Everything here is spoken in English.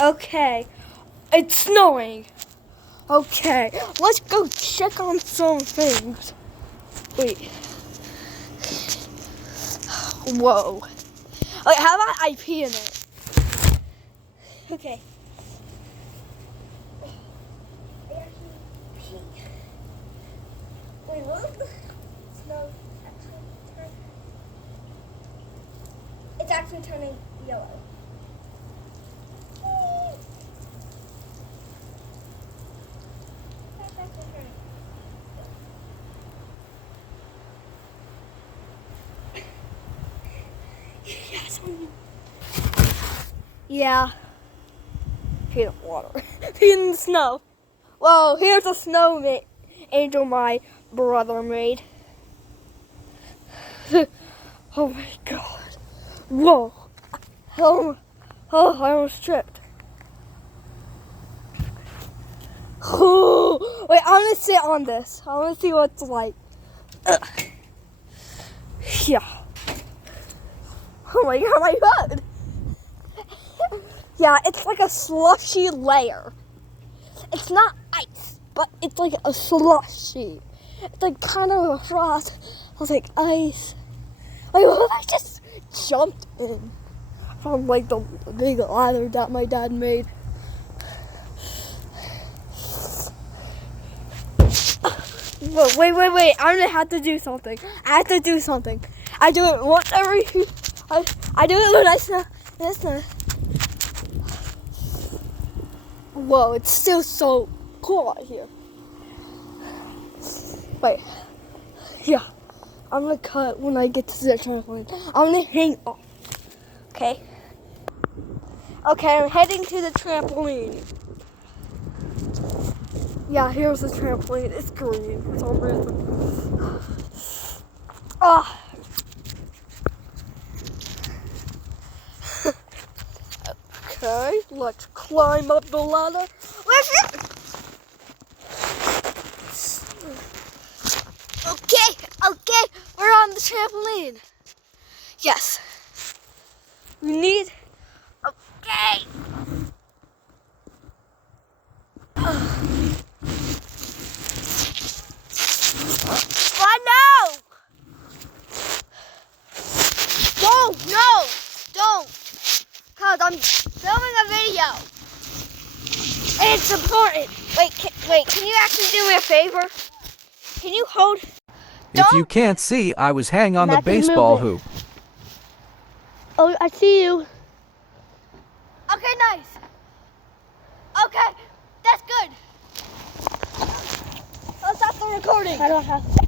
Okay, it's snowing. Okay, let's go check on some things. Wait. Whoa. Wait, how about I pee in it? Okay. I actually pee. Wait, look. Snow actually turned. It's actually turning yellow. Yes. Yeah. Pee in water. Pee in the snow. Whoa, here's a snow angel my brother made. Oh my god. Whoa. Oh, I almost tripped. Oh, wait, I'm gonna sit on this. I wanna see what it's like. Yeah. Oh my god, my butt. Yeah, it's like a slushy layer. It's not ice, but it's like a slushy. It's like kind of a frost. I was like, ice. Like, what if I just jumped in from like the big ladder that my dad made? Wait. I'm gonna have to do something. I have to do something. I do it once every. I do it when I smell. Listen. Whoa, it's still so cool out here. Wait. Yeah. I'm gonna cut when I get to the trampoline. I'm gonna hang off. Okay? Okay, I'm heading to the trampoline. Yeah, here's the trampoline. It's green for some reason. Ah. Okay, let's climb up the ladder. Okay, we're on the trampoline. Yes. We need. Okay. Oh no! No, don't. Cause I'm filming a video. And it's important. Wait, can you actually do me a favor? Can you hold? If you can't see, I was hanging on the baseball hoop. Oh, I see you. Okay, nice. Okay, that's good. Let's stop the recording. I don't have to.